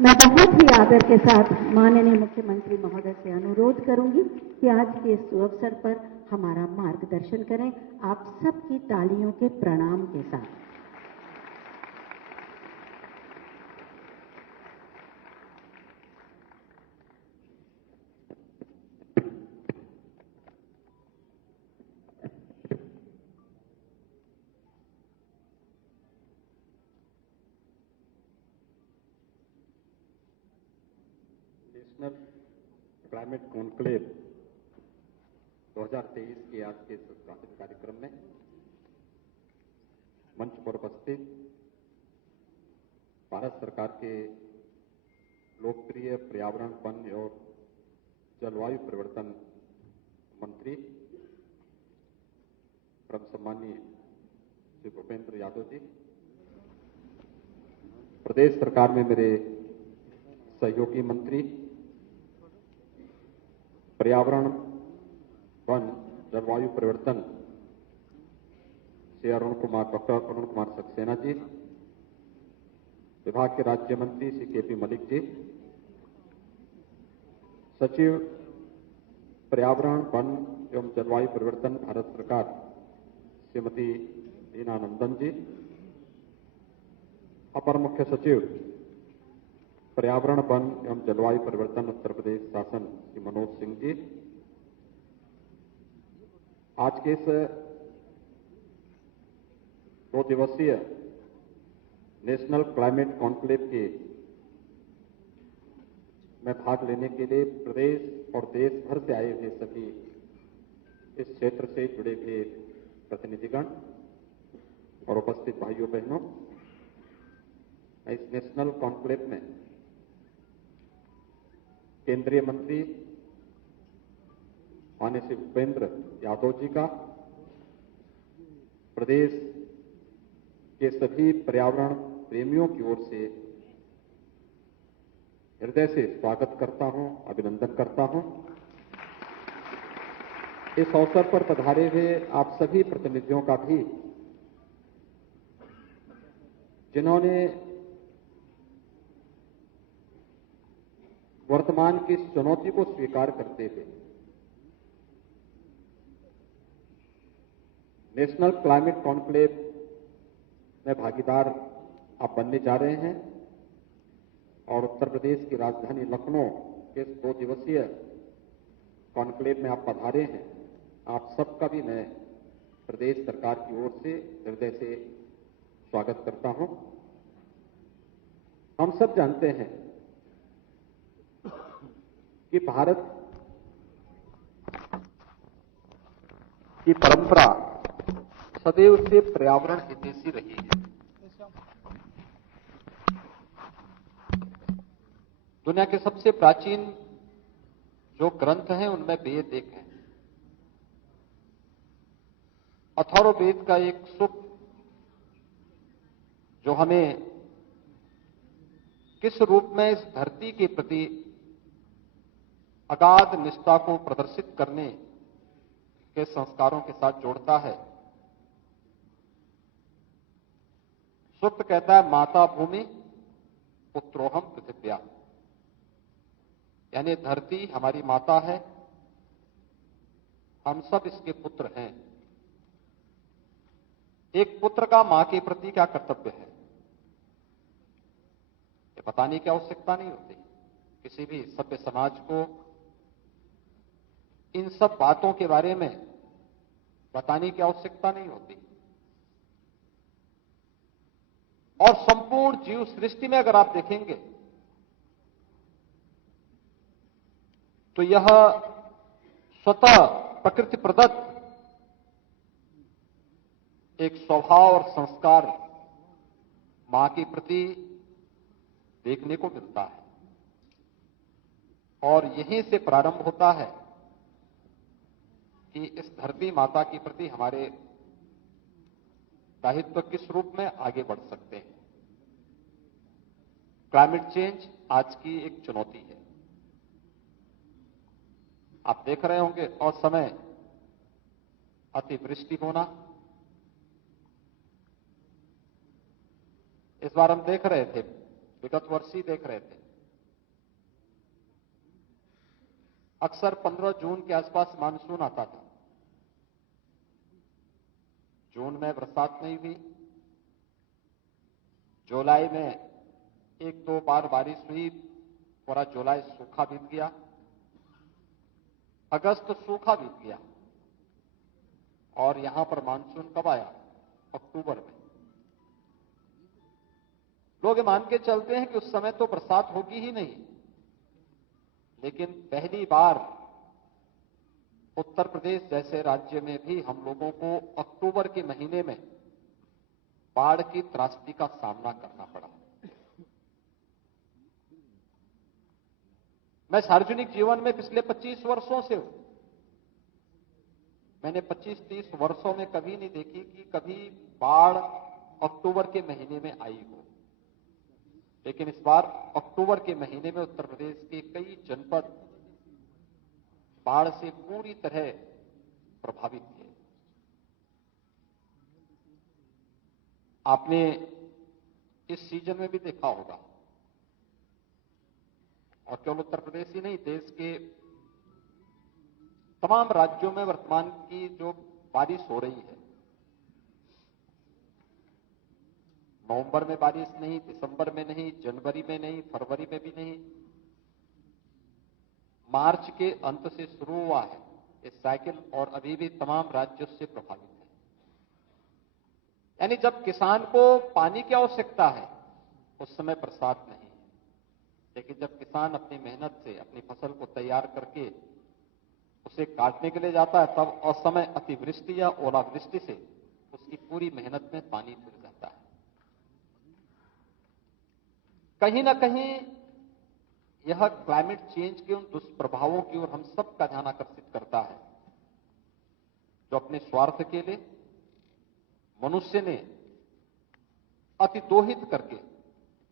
मैं बहुत ही आदर के साथ माननीय मुख्यमंत्री महोदय से अनुरोध करूंगी कि आज के इस अवसर पर हमारा मार्गदर्शन करें, आप सबकी तालियों के प्रणाम के साथ। नेशनल क्लाइमेट कॉन्क्लेव 2023 के आज के उद्घाटन कार्यक्रम में मंच पर उपस्थित भारत सरकार के लोकप्रिय पर्यावरण, वन और जलवायु परिवर्तन मंत्री परम सम्माननीय श्री भूपेंद्र यादव जी, प्रदेश सरकार में मेरे सहयोगी मंत्री पर्यावरण, वन, जलवायु परिवर्तन श्री डॉक्टर अरुण कुमार सक्सेना जी, विभाग के राज्य मंत्री श्री के.पी. मलिक जी, सचिव पर्यावरण, वन एवं जलवायु परिवर्तन भारत सरकार श्रीमती रीना नंदन जी, अपर मुख्य सचिव पर्यावरण, वन एवं जलवायु परिवर्तन उत्तर प्रदेश शासन श्री मनोज सिंह जी, आज के इस 2 दिवसीय नेशनल क्लाइमेट कॉन्क्लेव के में भाग लेने के लिए प्रदेश और देश भर से आए हुए सभी इस क्षेत्र से जुड़े हुए प्रतिनिधिगण और उपस्थित भाइयों बहनों, इस नेशनल कॉन्क्लेव में केंद्रीय मंत्री माननीय श्री भूपेंद्र यादव जी का प्रदेश के सभी पर्यावरण प्रेमियों की ओर से हृदय से स्वागत करता हूं, अभिनंदन करता हूं। इस अवसर पर पधारे हुए आप सभी प्रतिनिधियों का भी, जिन्होंने वर्तमान की इस चुनौती को स्वीकार करते हुए नेशनल क्लाइमेट कॉन्क्लेव में भागीदार आप बनने जा रहे हैं और उत्तर प्रदेश की राजधानी लखनऊ के 2 दिवसीय कॉन्क्लेव में आप पधारे हैं। आप सबका भी मैं प्रदेश सरकार की ओर से हृदय से स्वागत करता हूं। हम सब जानते हैं कि भारत की परंपरा सदैव से पर्यावरण हितैषी रही है। दुनिया के सबसे प्राचीन जो ग्रंथ हैं उनमें वेद एक है। अथर्ववेद का एक सूक्त जो हमें किस रूप में इस धरती के प्रति अगाध निष्ठा को प्रदर्शित करने के संस्कारों के साथ जोड़ता है। सूक्त कहता है, माता भूमि पुत्रोहम पृथिव्या, यानी धरती हमारी माता है, हम सब इसके पुत्र हैं। एक पुत्र का मां के प्रति क्या कर्तव्य है, ये बताने की आवश्यकता नहीं होती। किसी भी सभ्य समाज को इन सब बातों के बारे में बताने की आवश्यकता नहीं होती। और संपूर्ण जीव सृष्टि में अगर आप देखेंगे तो यह स्वतः प्रकृति प्रदत्त एक स्वभाव और संस्कार मां के प्रति देखने को मिलता है। और यहीं से प्रारंभ होता है कि इस धरती माता के प्रति हमारे दायित्व किस रूप में आगे बढ़ सकते हैं। क्लाइमेट चेंज आज की एक चुनौती है। आप देख रहे होंगे असमय अतिवृष्टि होना, इस बार हम देख रहे थे, विगत वर्ष ही देख रहे थे अक्सर 15 जून के आसपास मानसून आता था। जून में बरसात नहीं हुई, जुलाई में एक दो बार बारिश हुई, पूरा जुलाई सूखा बीत गया, अगस्त सूखा बीत गया, और यहां पर मानसून कब आया? अक्टूबर में। लोग ये मान के चलते हैं कि उस समय तो बरसात होगी ही नहीं, लेकिन पहली बार उत्तर प्रदेश जैसे राज्य में भी हम लोगों को अक्टूबर के महीने में बाढ़ की त्रासदी का सामना करना पड़ा। मैं सार्वजनिक जीवन में पिछले 25 वर्षों से हूं, मैंने 25-30 वर्षों में कभी नहीं देखी कि कभी बाढ़ अक्टूबर के महीने में आई हो। लेकिन इस बार अक्टूबर के महीने में उत्तर प्रदेश के कई जनपद बाढ़ से पूरी तरह प्रभावित थे। आपने इस सीजन में भी देखा होगा, और केवल उत्तर प्रदेश ही नहीं, देश के तमाम राज्यों में वर्तमान की जो बारिश हो रही है, नवंबर में बारिश नहीं, दिसंबर में नहीं, जनवरी में नहीं, फरवरी में भी नहीं, मार्च के अंत से शुरू हुआ है इस साइकिल, और अभी भी तमाम राज्यों से प्रभावित है। यानी जब किसान को पानी की आवश्यकता है उस समय बरसात नहीं है, लेकिन जब किसान अपनी मेहनत से अपनी फसल को तैयार करके उसे काटने के लिए जाता है, तब असमय अतिवृष्टि या ओलावृष्टि से उसकी पूरी मेहनत में पानी फिर जाता है। कहीं ना कहीं यह क्लाइमेट चेंज के उन दुष्प्रभावों की ओर हम सबका ध्यान आकर्षित करता है, जो अपने स्वार्थ के लिए मनुष्य ने अतिदोहित करके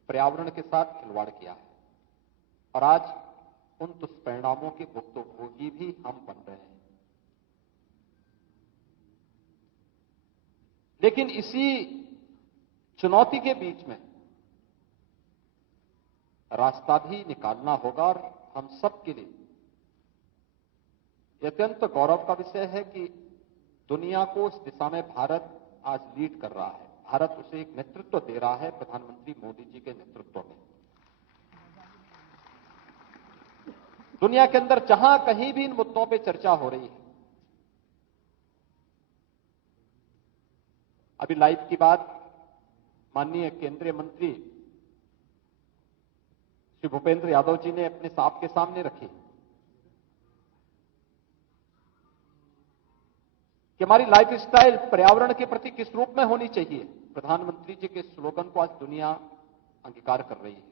पर्यावरण के साथ खिलवाड़ किया है, और आज उन दुष्परिणामों के भुक्तभोगी भी हम बन रहे हैं। लेकिन इसी चुनौती के बीच में रास्ता भी निकालना होगा, और हम सब के लिए यह अत्यंत गौरव का विषय है कि दुनिया को इस दिशा में भारत आज लीड कर रहा है। भारत उसे एक नेतृत्व दे रहा है प्रधानमंत्री मोदी जी के नेतृत्व में। दुनिया के अंदर जहां कहीं भी इन मुद्दों पे चर्चा हो रही है, अभी लाइव की बात माननीय केंद्रीय मंत्री श्री भूपेंद्र यादव जी ने अपने साहब के सामने रखी कि हमारी लाइफस्टाइल पर्यावरण के प्रति किस रूप में होनी चाहिए। प्रधानमंत्री जी के स्लोगन को आज दुनिया अंगीकार कर रही है,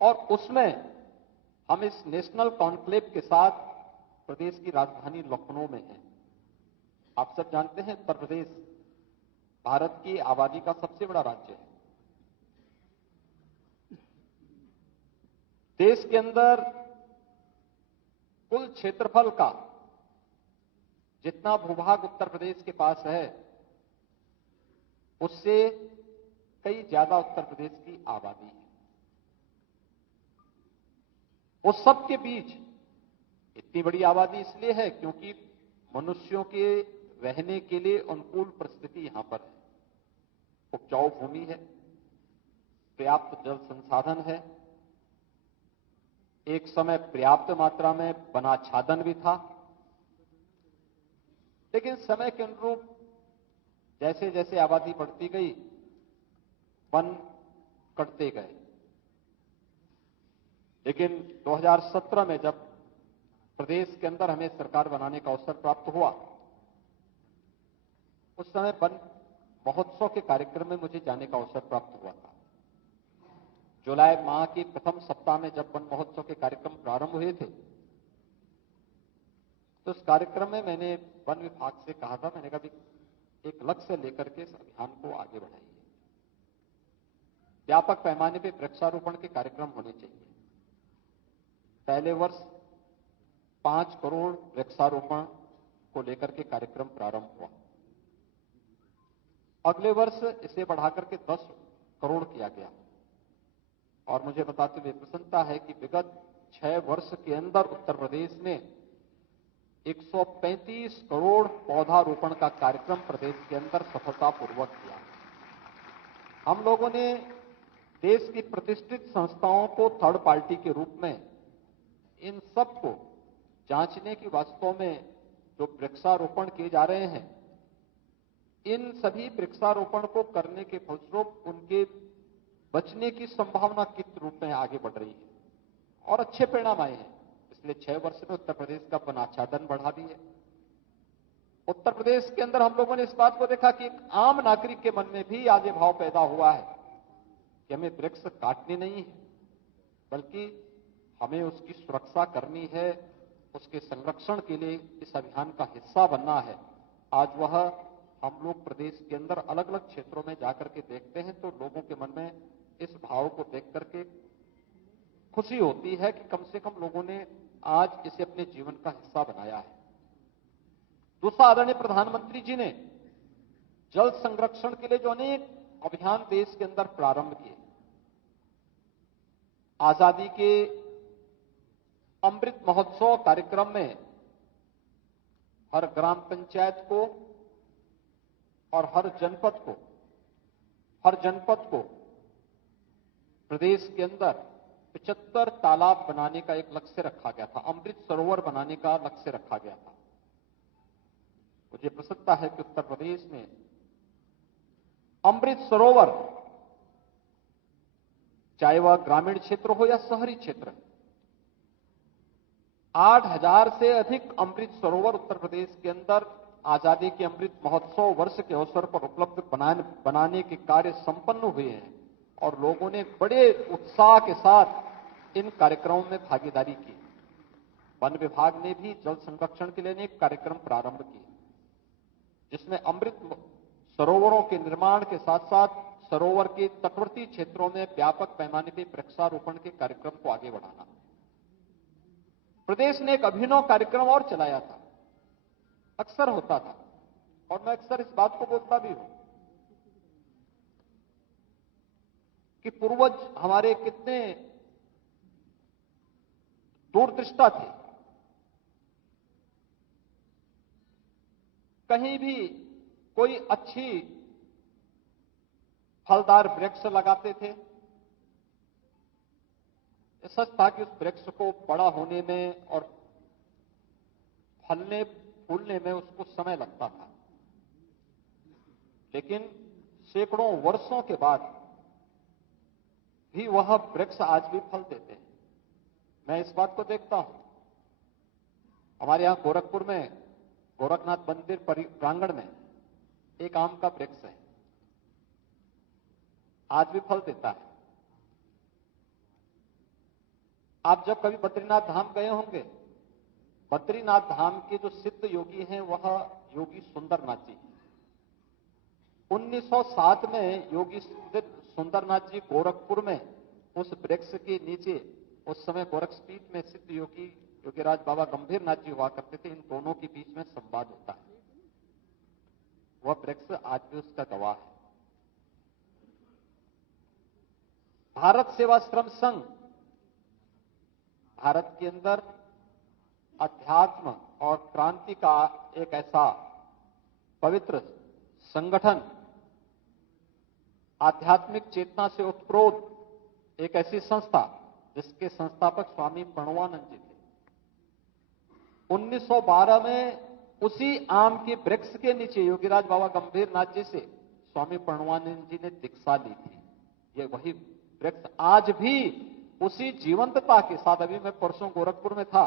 और उसमें हम इस नेशनल कॉन्क्लेव के साथ प्रदेश की राजधानी लखनऊ में हैं। आप सब जानते हैं उत्तर प्रदेश भारत की आबादी का सबसे बड़ा राज्य है। देश के अंदर कुल क्षेत्रफल का जितना भूभाग उत्तर प्रदेश के पास है, उससे कई ज्यादा उत्तर प्रदेश की आबादी है। उस सब के बीच इतनी बड़ी आबादी इसलिए है क्योंकि मनुष्यों के रहने के लिए अनुकूल परिस्थिति यहां पर है। उपजाऊ भूमि है, पर्याप्त जल संसाधन है, एक समय पर्याप्त मात्रा में वनाच्छादन भी था, लेकिन समय के अनुरूप जैसे जैसे आबादी बढ़ती गई, वन कटते गए। लेकिन 2017 में जब प्रदेश के अंदर हमें सरकार बनाने का अवसर प्राप्त हुआ, उस समय वन महोत्सव के कार्यक्रम में मुझे जाने का अवसर प्राप्त हुआ था। जुलाई माह के प्रथम सप्ताह में जब वन महोत्सव के कार्यक्रम प्रारंभ हुए थे, तो उस कार्यक्रम में मैंने वन विभाग से कहा था, मैंने कहा एक लक्ष्य लेकर के इस अभियान को आगे बढ़ाइए। व्यापक पैमाने पर वृक्षारोपण के कार्यक्रम होने चाहिए। पहले वर्ष 5 करोड़ वृक्षारोपण को लेकर के कार्यक्रम प्रारंभ हुआ। अगले वर्ष इसे बढ़ाकर के 10 करोड़ किया गया, और मुझे बताते हुए प्रसन्नता है कि विगत 6 वर्ष के अंदर उत्तर प्रदेश ने 135 करोड़ पौधारोपण का कार्यक्रम प्रदेश के अंदर सफलतापूर्वक किया। हम लोगों ने देश की प्रतिष्ठित संस्थाओं को थर्ड पार्टी के रूप में इन सब को जांचने की वास्तव में जो वृक्षारोपण किए जा रहे हैं, इन सभी वृक्षारोपण को करने के फलस्वरूप उनके बचने की संभावना किस रूप में आगे बढ़ रही है और अच्छे परिणाम आए हैं। इसलिए 6 वर्ष में उत्तर प्रदेश का वन आच्छादन बढ़ा दी है। उत्तर प्रदेश के अंदर हम लोगों ने इस बात को देखा कि एक आम नागरिक के मन में भी आज ये भाव पैदा हुआ है कि हमें वृक्ष काटने नहीं है, बल्कि हमें उसकी सुरक्षा करनी है, उसके संरक्षण के लिए इस अभियान का हिस्सा बनना है। आज वह हम लोग प्रदेश के अंदर अलग अलग क्षेत्रों में जाकर के देखते हैं तो लोगों के मन में इस भाव को देख करके खुशी होती है कि कम से कम लोगों ने आज इसे अपने जीवन का हिस्सा बनाया है। दूसरा, आदरणीय प्रधानमंत्री जी ने जल संरक्षण के लिए जो अनेक अभियान देश के अंदर प्रारंभ किए, आजादी के अमृत महोत्सव कार्यक्रम में हर ग्राम पंचायत को और हर जनपद को प्रदेश के अंदर 75 तालाब बनाने का एक लक्ष्य रखा गया था, अमृत सरोवर बनाने का लक्ष्य रखा गया था। मुझे प्रसन्नता है कि उत्तर प्रदेश में अमृत सरोवर, चाहे वह ग्रामीण क्षेत्र हो या शहरी क्षेत्र, 8000 से अधिक अमृत सरोवर उत्तर प्रदेश के अंदर आजादी के अमृत महोत्सव वर्ष के अवसर पर उपलब्ध बनाने के कार्य संपन्न हुए हैं और लोगों ने बड़े उत्साह के साथ इन कार्यक्रमों में भागीदारी की। वन विभाग ने भी जल संरक्षण के लिए अनेक कार्यक्रम प्रारंभ किए, जिसमें अमृत सरोवरों के निर्माण के साथ साथ सरोवर के तटवर्ती क्षेत्रों में व्यापक पैमाने पर वृक्षारोपण के कार्यक्रम को आगे बढ़ाना। प्रदेश ने एक अभिनव कार्यक्रम और चलाया था। अक्सर होता था और मैं अक्सर इस बात को बोलता भी हूं कि पूर्वज हमारे कितने दूरदृष्टा थे। कहीं भी कोई अच्छी फलदार वृक्ष लगाते थे, सच था कि उस वृक्ष को बड़ा होने में और फलने फूलने में उसको समय लगता था, लेकिन सैकड़ों वर्षों के बाद भी वह वृक्ष आज भी फल देते हैं। मैं इस बात को देखता हूं, हमारे यहां गोरखपुर में गोरखनाथ मंदिर प्रांगण में एक आम का वृक्ष है, आज भी फल देता है। आप जब कभी बद्रीनाथ धाम गए होंगे, बद्रीनाथ धाम के जो सिद्ध योगी हैं वह योगी सुंदरनाथ जी। 1907 में योगी सुंदरनाथ जी गोरखपुर में उस वृक्ष के नीचे, उस समय गोरखपीठ में सिद्ध योगी योगीराज बाबा गंभीरनाथ जी हुआ करते थे। इन दोनों के बीच में संवाद होता है। वह वृक्ष आज भी उसका गवाह है। भारत सेवाश्रम संघ भारत के अंदर अध्यात्म और क्रांति का एक ऐसा पवित्र संगठन, आध्यात्मिक चेतना से उत्प्रोत एक ऐसी संस्था जिसके संस्थापक स्वामी प्रणवानंद जी थे। 1912 में उसी आम के वृक्ष के नीचे योगीराज बाबा गंभीरनाथ जी से स्वामी प्रणवानंद जी ने दीक्षा ली थी। ये वही वृक्ष आज भी उसी जीवंतता के साथ, अभी मैं परसों गोरखपुर में था,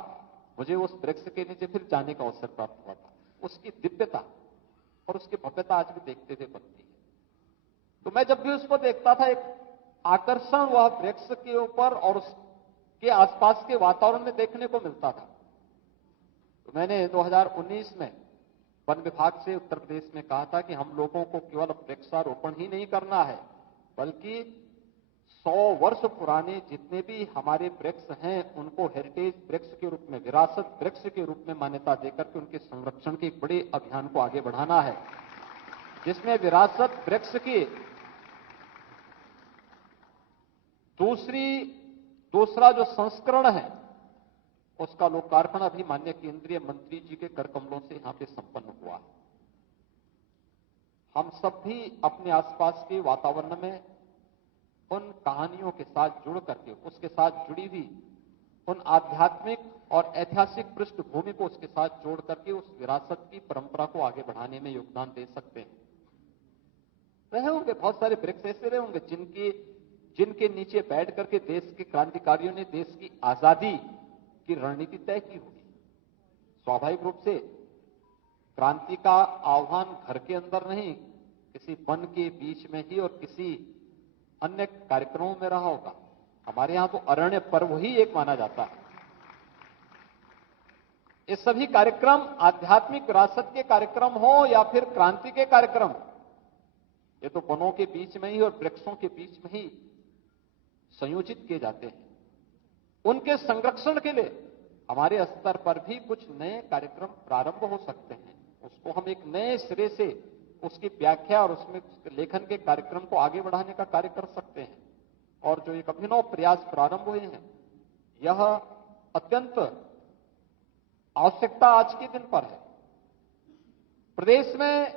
मुझे उस वृक्ष के नीचे फिर जाने का अवसर प्राप्त हुआ था। उसकी दिव्यता और उसकी भव्यता आज भी देखते हुए बनती है। तो मैं जब भी उसको देखता था, एक आकर्षण वह वृक्ष के ऊपर और उसके आसपास के वातावरण में देखने को मिलता था। तो मैंने 2019 में वन विभाग से उत्तर प्रदेश में कहा था कि हम लोगों को केवल वृक्षारोपण ही नहीं करना है, बल्कि 100 वर्ष पुराने जितने भी हमारे वृक्ष हैं उनको हेरिटेज वृक्ष के रूप में, विरासत वृक्ष के रूप में मान्यता देकर के उनके संरक्षण के एक बड़े अभियान को आगे बढ़ाना है, जिसमें विरासत वृक्ष की दूसरा जो संस्करण है उसका लोकार्पण अभी माननीय केंद्रीय मंत्री जी के कर कमलों से यहां पे संपन्न हुआ। हम सब भी अपने आसपास के वातावरण में उन कहानियों के साथ जुड़ करके, उसके साथ जुड़ी हुई उन आध्यात्मिक और ऐतिहासिक पृष्ठभूमि को उसके साथ जोड़ करके उस विरासत की परंपरा को आगे बढ़ाने में योगदान दे सकते हैं। रहे होंगे बहुत सारे वृक्ष ऐसे रहे होंगे जिनके नीचे बैठ करके देश के क्रांतिकारियों ने देश की आजादी की रणनीति तय की होगी। स्वाभाविक रूप से क्रांति का आह्वान घर के अंदर नहीं, किसी वन के बीच में ही और किसी अन्य कार्यक्रमों में रहा होगा। हमारे यहां तो अरण्य पर्व ही एक माना जाता है। ये सभी कार्यक्रम आध्यात्मिक विरासत के कार्यक्रम हो या फिर क्रांति के कार्यक्रम, ये तो वनों के बीच में ही और वृक्षों के बीच में ही संयोजित किए जाते हैं। उनके संरक्षण के लिए हमारे स्तर पर भी कुछ नए कार्यक्रम प्रारंभ हो सकते हैं। उसको हम एक नए सिरे से उसकी व्याख्या और उसमें लेखन के कार्यक्रम को आगे बढ़ाने का कार्य कर सकते हैं। और जो एक अभिनव प्रयास प्रारंभ हुए हैं, यह अत्यंत आवश्यकता आज के दिन पर है। प्रदेश में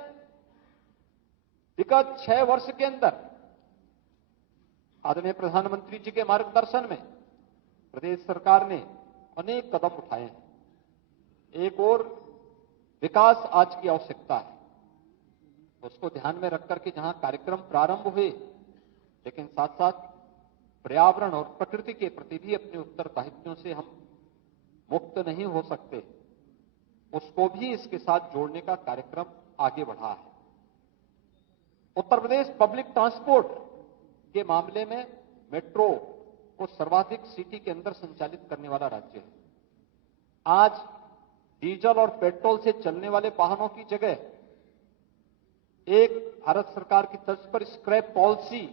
विगत 6 वर्ष के अंदर आदरणीय प्रधानमंत्री जी के मार्गदर्शन में प्रदेश सरकार ने अनेक कदम उठाए हैं। एक और विकास आज की आवश्यकता है, उसको ध्यान में रख करके जहां कार्यक्रम प्रारंभ हुए, लेकिन साथ साथ पर्यावरण और प्रकृति के प्रति भी अपने उत्तरदायित्वों से हम मुक्त नहीं हो सकते, उसको भी इसके साथ जोड़ने का कार्यक्रम आगे बढ़ा है। उत्तर प्रदेश पब्लिक ट्रांसपोर्ट के मामले में मेट्रो को सर्वाधिक सिटी के अंदर संचालित करने वाला राज्य है। आज डीजल और पेट्रोल से चलने वाले वाहनों की जगह एक भारत सरकार की तर्ज पर स्क्रैप पॉलिसी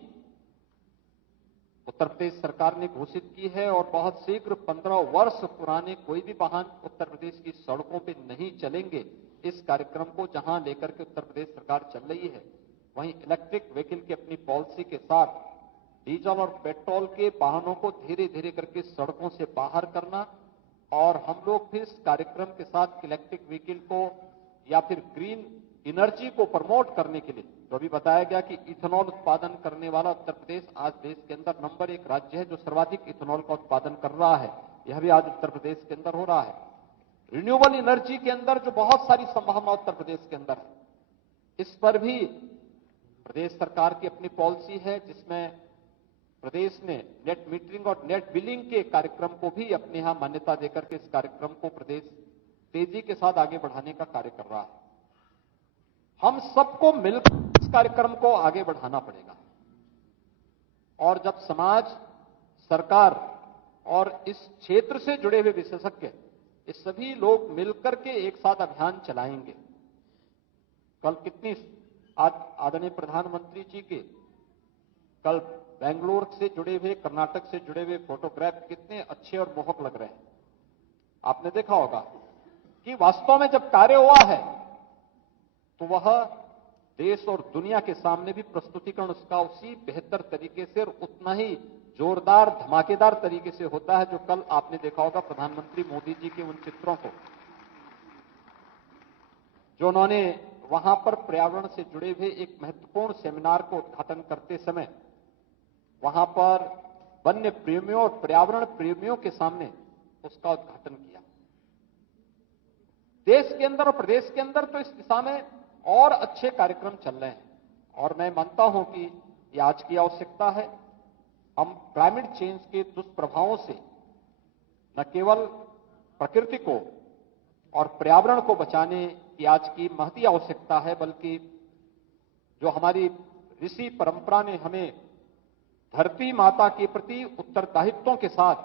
उत्तर प्रदेश सरकार ने घोषित की है और बहुत शीघ्र 15 वर्ष पुराने कोई भी वाहन उत्तर प्रदेश की सड़कों पे नहीं चलेंगे। इस कार्यक्रम को जहां लेकर के उत्तर प्रदेश सरकार चल रही है, वहीं इलेक्ट्रिक व्हीकल की अपनी पॉलिसी के साथ डीजल और पेट्रोल के वाहनों को धीरे धीरे करके सड़कों से बाहर करना, और हम लोग भी इस कार्यक्रम के साथ इलेक्ट्रिक व्हीकल को या फिर ग्रीन एनर्जी को प्रमोट करने के लिए, जो अभी बताया गया कि इथेनॉल उत्पादन करने वाला उत्तर प्रदेश आज देश के अंदर नंबर 1 राज्य है जो सर्वाधिक इथेनॉल का उत्पादन कर रहा है, यह भी आज उत्तर प्रदेश के अंदर हो रहा है। रिन्यूएबल एनर्जी के अंदर जो बहुत सारी संभावना उत्तर प्रदेश के अंदर है, इस पर भी प्रदेश सरकार की अपनी पॉलिसी है, जिसमें प्रदेश ने नेट मीटरिंग और नेट बिलिंग के कार्यक्रम को भी अपने यहां मान्यता देकर के इस कार्यक्रम को प्रदेश तेजी के साथ आगे बढ़ाने का कार्य कर रहा है। हम सबको मिलकर इस कार्यक्रम को आगे बढ़ाना पड़ेगा, और जब समाज, सरकार और इस क्षेत्र से जुड़े हुए विशेषज्ञ, ये सभी लोग मिलकर के एक साथ अभियान चलाएंगे। कल कितनी आदरणीय प्रधानमंत्री जी के कल बेंगलुरु से जुड़े हुए, कर्नाटक से जुड़े हुए फोटोग्राफ कितने अच्छे और मोहक लग रहे हैं। आपने देखा होगा कि वास्तव में जब कार्य हुआ है तो वह देश और दुनिया के सामने भी प्रस्तुतिकरण उसका उसी बेहतर तरीके से और उतना ही जोरदार, धमाकेदार तरीके से होता है जो कल आपने देखा होगा प्रधानमंत्री मोदी जी के उन चित्रों को, जो उन्होंने वहां पर पर्यावरण से जुड़े हुए एक महत्वपूर्ण सेमिनार को उद्घाटन करते समय वहां पर वन्य प्रेमियों और पर्यावरण प्रेमियों के सामने उसका उद्घाटन किया। देश के अंदर और प्रदेश के अंदर तो इस दिशा में और अच्छे कार्यक्रम चल रहे हैं, और मैं मानता हूं कि ये आज की आवश्यकता है। हम क्लाइमेट चेंज के दुष्प्रभावों से न केवल प्रकृति को और पर्यावरण को बचाने की आज की महती आवश्यकता है, बल्कि जो हमारी ऋषि परंपरा ने हमें धरती माता के प्रति उत्तरदायित्वों के साथ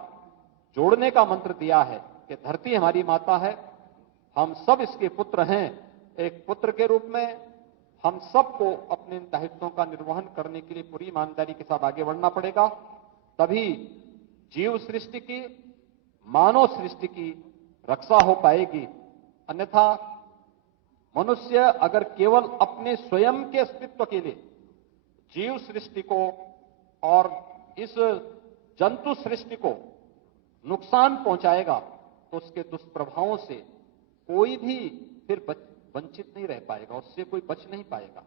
जोड़ने का मंत्र दिया है कि धरती हमारी माता है, हम सब इसके पुत्र हैं। एक पुत्र के रूप में हम सबको अपने दायित्वों का निर्वहन करने के लिए पूरी ईमानदारी के साथ आगे बढ़ना पड़ेगा, तभी जीव सृष्टि की, मानव सृष्टि की रक्षा हो पाएगी। अन्यथा मनुष्य अगर केवल अपने स्वयं के अस्तित्व के लिए जीव सृष्टि को और इस जंतु सृष्टि को नुकसान पहुंचाएगा तो उसके दुष्प्रभावों से कोई भी फिर वंचित नहीं रह पाएगा, उससे कोई बच नहीं पाएगा।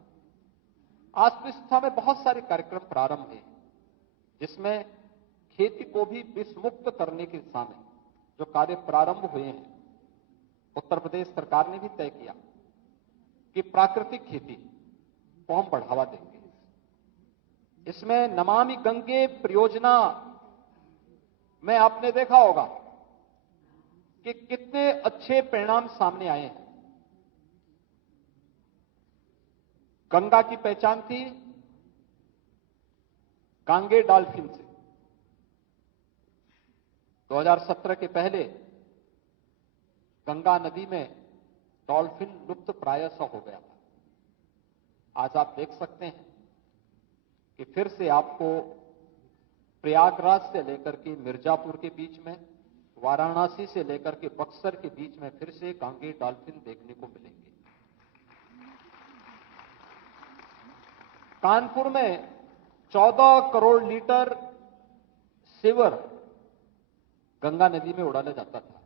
आज तो इस दिशा में बहुत सारे कार्यक्रम प्रारंभ हैं, जिसमें खेती को भी विषमुक्त करने की दिशा में जो कार्य प्रारंभ हुए हैं। उत्तर प्रदेश सरकार ने भी तय किया कि प्राकृतिक खेती को हम बढ़ावा देंगे। इसमें नमामि गंगे परियोजना में आपने देखा होगा कि कितने अच्छे परिणाम सामने आए हैं। गंगा की पहचान थी कांगे डॉल्फिन से। 2017 के पहले गंगा नदी में डॉल्फिन लुप्त प्राय सा हो गया था। आज आप देख सकते हैं कि फिर से आपको प्रयागराज से लेकर के मिर्जापुर के बीच में, वाराणसी से लेकर के बक्सर के बीच में फिर से कांगे डॉल्फिन देखने को मिलेंगे। कानपुर में 14 करोड़ लीटर सीवर गंगा नदी में उड़ाया जाता था।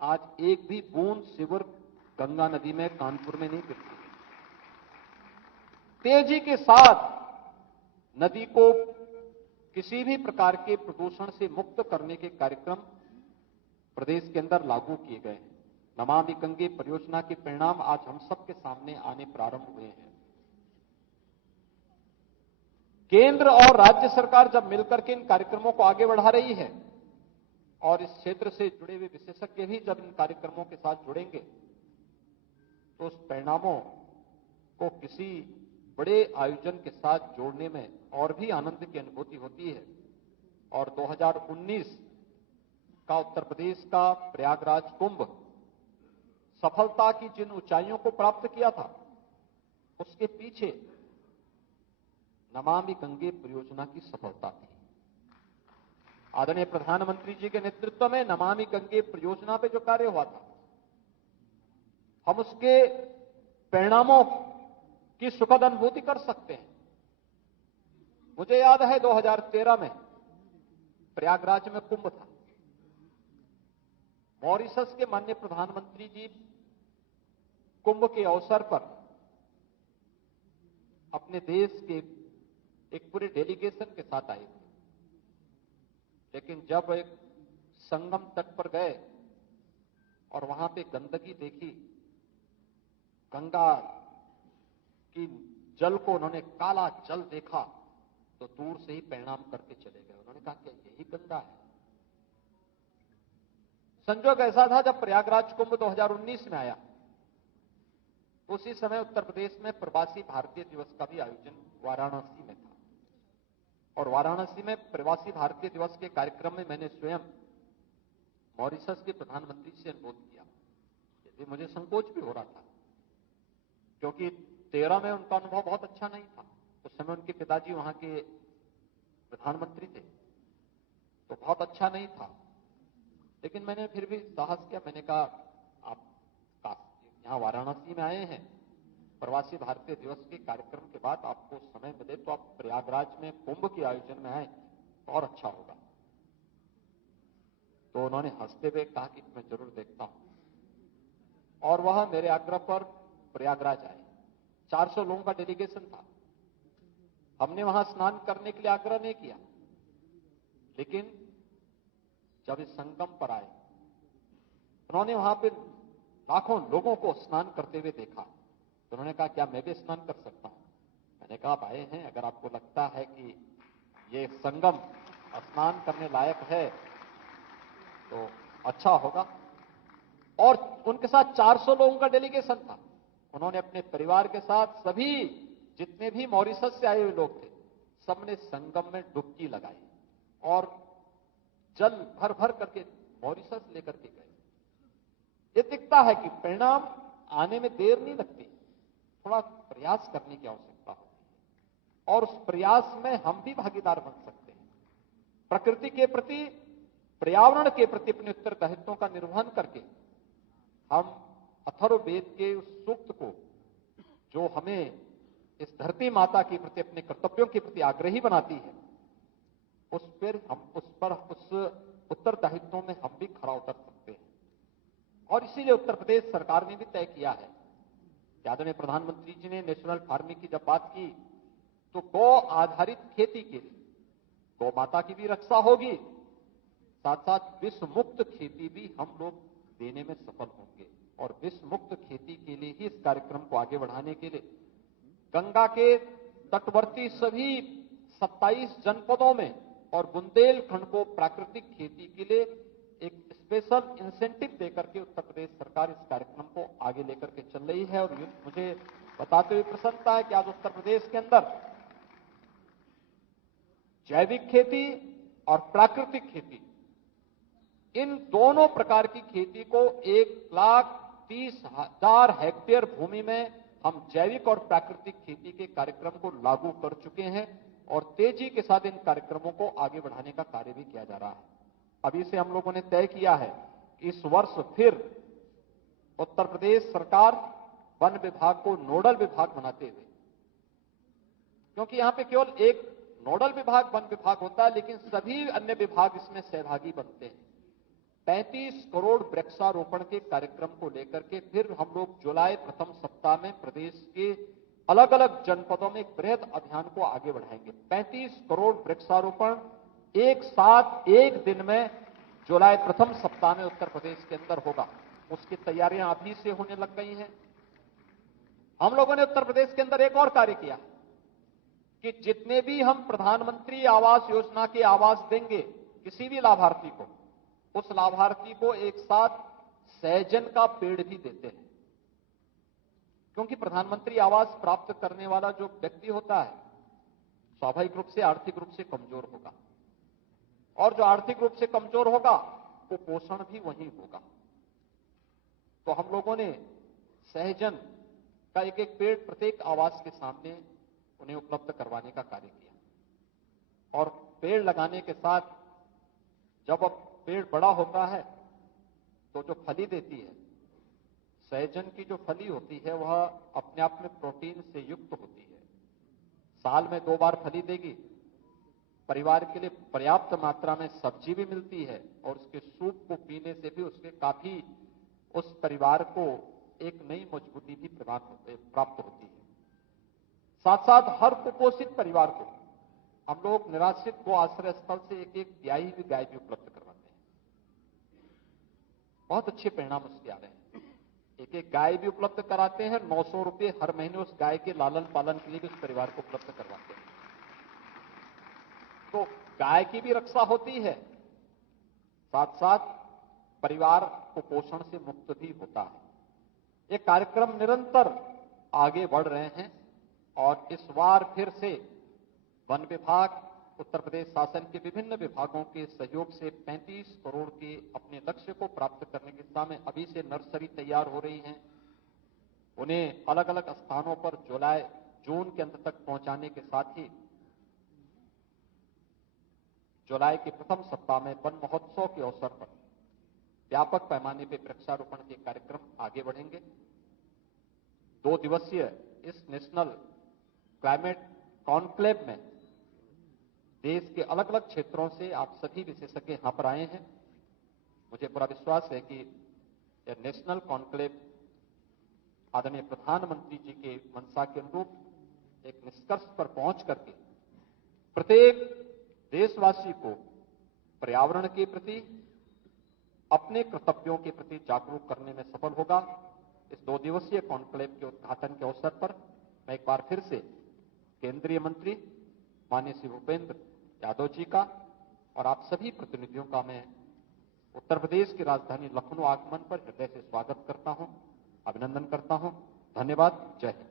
आज एक भी बूंद सीवर गंगा नदी में कानपुर में नहीं गिरती। तेजी के साथ नदी को किसी भी प्रकार के प्रदूषण से मुक्त करने के कार्यक्रम प्रदेश के अंदर लागू किए गए हैं। नमामि गंगे परियोजना के परिणाम आज हम सबके सामने आने प्रारंभ हुए हैं। केंद्र और राज्य सरकार जब मिलकर के इन कार्यक्रमों को आगे बढ़ा रही है और इस क्षेत्र से जुड़े हुए विशेषज्ञ भी जब इन कार्यक्रमों के साथ जुड़ेंगे, तो उस परिणामों को किसी बड़े आयोजन के साथ जोड़ने में और भी आनंद की अनुभूति होती है। और 2019 का उत्तर प्रदेश का प्रयागराज कुंभ सफलता की जिन ऊंचाइयों को प्राप्त किया था, उसके पीछे नमामि गंगे परियोजना की सफलता थी। आदरणीय प्रधानमंत्री जी के नेतृत्व में नमामि गंगे परियोजना पे जो कार्य हुआ था, हम उसके परिणामों की सुखद अनुभूति कर सकते हैं। मुझे याद है 2013 में प्रयागराज में कुंभ था। मॉरिशस के माननीय प्रधानमंत्री जी कुंभ के अवसर पर अपने देश के एक पूरे डेलीगेशन के साथ आए थे, लेकिन जब एक संगम तट पर गए और वहां पे गंदगी देखी, गंगा की जल को उन्होंने काला जल देखा, तो दूर से ही परिणाम करके चले गए। उन्होंने कहा कि यही गंगा है। संजोग ऐसा था, जब प्रयागराज कुंभ 2019 में आया, उसी समय उत्तर प्रदेश में प्रवासी भारतीय दिवस का भी आयोजन वाराणसी में था। और वाराणसी में प्रवासी भारतीय दिवस के कार्यक्रम में मैंने स्वयं मॉरिशस के प्रधानमंत्री से अनुरोध किया। यदि मुझे संकोच भी हो रहा था, क्योंकि 13 में उनका अनुभव बहुत अच्छा नहीं था। उस समय उनके पिताजी वहां के प्रधानमंत्री थे, तो बहुत अच्छा नहीं था। लेकिन मैंने फिर भी साहस किया। मैंने कहा, आप यहां वाराणसी में आए हैं, प्रवासी भारतीय दिवस के कार्यक्रम के बाद आपको समय मिले तो आप प्रयागराज में कुंभ के आयोजन में आए तो और अच्छा होगा। तो उन्होंने हंसते हुए कहा कि मैं जरूर देखता हूं। और वह मेरे आग्रह पर प्रयागराज आए। 400 लोगों का डेलीगेशन था। हमने वहां स्नान करने के लिए आग्रह नहीं किया, लेकिन जब इस संगम पर आए, उन्होंने वहां पे लाखों लोगों को स्नान करते हुए देखा, तो उन्होंने कहा, क्या मैं भी स्नान कर सकता हूं? मैंने कहा, आप आए हैं, अगर आपको लगता है कि ये संगम स्नान करने लायक है तो अच्छा होगा। और उनके साथ 400 लोगों का डेलीगेशन था। उन्होंने अपने परिवार के साथ सभी जितने भी मॉरिशस से आए हुए लोग थे, सबने संगम में डुबकी लगाई और जल भर भर करके मॉरिशस लेकर के गए। ये दिखता है कि परिणाम आने में देर नहीं लगती, थोड़ा प्रयास करने की आवश्यकता होती है, और उस प्रयास में हम भी भागीदार बन सकते हैं। प्रकृति के प्रति, पर्यावरण के प्रति अपने उत्तरदायित्वों का निर्वहन करके हम अथर्ववेद के उस सूक्त को, जो हमें इस धरती माता के प्रति, अपने कर्तव्यों के प्रति आग्रही बनाती है, उस उत्तरदायित्वों में हम भी खरा उतर सकते हैं। और इसीलिए उत्तर प्रदेश सरकार ने भी तय किया है कि आदरणीय प्रधानमंत्री जी ने नेशनल फार्मिंग की जब बात की तो गौ आधारित खेती के लिए गौ माता की भी रक्षा होगी, साथ साथ विष मुक्त खेती भी हम लोग देने में सफल होंगे। और विष मुक्त खेती के लिए ही इस कार्यक्रम को आगे बढ़ाने के लिए गंगा के तटवर्ती सभी 27 जनपदों में और बुंदेलखंड को प्राकृतिक खेती के लिए एक स्पेशल इंसेंटिव देकर के उत्तर प्रदेश सरकार इस कार्यक्रम को आगे लेकर के चल रही है। और मुझे बताते हुए प्रसन्नता है कि आज उत्तर प्रदेश के अंदर जैविक खेती और प्राकृतिक खेती, इन दोनों प्रकार की खेती को 1,30,000 हेक्टेयर भूमि में हम जैविक और प्राकृतिक खेती के कार्यक्रम को लागू कर चुके हैं और तेजी के साथ इन कार्यक्रमों को आगे बढ़ाने का कार्य भी किया जा रहा है। अभी से हम लोगों ने तय किया है कि इस वर्ष फिर उत्तर प्रदेश सरकार वन विभाग को नोडल विभाग बनाते हुए, क्योंकि यहां पे केवल एक नोडल विभाग वन विभाग होता है लेकिन सभी अन्य विभाग इसमें सहभागी बनते हैं। 35 करोड़ वृक्षारोपण के कार्यक्रम को लेकर के फिर हम लोग जुलाई प्रथम सप्ताह में प्रदेश के अलग अलग जनपदों में एक बृहद अभियान को आगे बढ़ाएंगे। 35 करोड़ वृक्षारोपण एक साथ एक दिन में जुलाई प्रथम सप्ताह में उत्तर प्रदेश के अंदर होगा। उसकी तैयारियां अभी से होने लग गई हैं। हम लोगों ने उत्तर प्रदेश के अंदर एक और कार्य किया कि जितने भी हम प्रधानमंत्री आवास योजना के आवास देंगे किसी भी लाभार्थी को, उस लाभार्थी को एक साथ सहजन का पेड़ भी देते हैं, क्योंकि प्रधानमंत्री आवास प्राप्त करने वाला जो व्यक्ति होता है स्वाभाविक रूप से आर्थिक रूप से कमजोर होगा और जो आर्थिक रूप से कमजोर होगा वो पोषण भी वही होगा। तो हम लोगों ने सहजन का एक एक पेड़ प्रत्येक आवास के सामने उन्हें उपलब्ध करवाने का कार्य किया। और पेड़ लगाने के साथ जब अब पेड़ बड़ा होता है तो जो फली देती है, सहजन की जो फली होती है वह अपने आप में प्रोटीन से युक्त होती है। साल में 2 बार फली देगी, परिवार के लिए पर्याप्त मात्रा में सब्जी भी मिलती है और उसके सूप को पीने से भी उसके काफी उस परिवार को एक नई मजबूती भी प्राप्त होती है। साथ साथ हर कुपोषित परिवार को हम लोग निराश्रित गो आश्रय स्थल से एक एक ब्याई हुई गाय भी उपलब्ध करवाते हैं। बहुत अच्छे परिणाम उसके आ रहे हैं। एक एक गाय भी उपलब्ध कराते हैं। 900 रुपये हर महीने उस गाय के लालन पालन के लिए भी उस परिवार को उपलब्ध करवाते हैं। तो गाय की भी रक्षा होती है, साथ साथ परिवार कुपोषण से मुक्त भी होता है। ये कार्यक्रम निरंतर आगे बढ़ रहे हैं और इस बार फिर से वन विभाग, उत्तर प्रदेश शासन के विभिन्न विभागों के सहयोग से 35 करोड़ के अपने लक्ष्य को प्राप्त करने की दिशा में अभी से नर्सरी तैयार हो रही हैं। उन्हें अलग अलग स्थानों पर जून के अंत तक पहुंचाने के साथ ही जुलाई के प्रथम सप्ताह में वन महोत्सव के अवसर पर व्यापक पैमाने पर वृक्षारोपण के कार्यक्रम आगे बढ़ेंगे। 2 दिवसीय इस नेशनल क्लाइमेट कॉन्क्लेव में देश के अलग अलग क्षेत्रों से आप सभी विशेषज्ञ यहां पर आए हैं। मुझे पूरा विश्वास है कि यह नेशनल कॉन्क्लेव आदरणीय प्रधानमंत्री जी के मंशा के अनुरूप एक निष्कर्ष पर पहुंच करके प्रत्येक देशवासी को पर्यावरण के प्रति, अपने कर्तव्यों के प्रति जागरूक करने में सफल होगा। इस 2 दिवसीय कॉन्क्लेव के उद्घाटन के अवसर पर मैं एक बार फिर से केंद्रीय मंत्री माननीय श्री भूपेंद्र यादव जी का और आप सभी प्रतिनिधियों का मैं उत्तर प्रदेश की राजधानी लखनऊ आगमन पर हृदय से स्वागत करता हूं, अभिनंदन करता हूं। धन्यवाद। जय हिंद।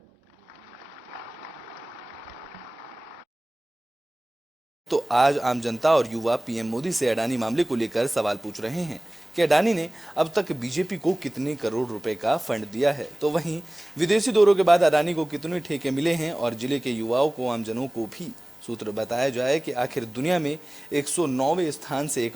तो आज आम जनता और युवा पीएम मोदी से अडानी मामले को लेकर सवाल पूछ रहे हैं कि अडानी ने अब तक बीजेपी को कितने करोड़ रुपए का फंड दिया है। तो वहीं विदेशी दौरों के बाद अडानी को कितने ठेके मिले हैं और जिले के युवाओं को, आमजनों को भी सूत्र बताया जाए कि आखिर दुनिया में 109वें स्थान से एक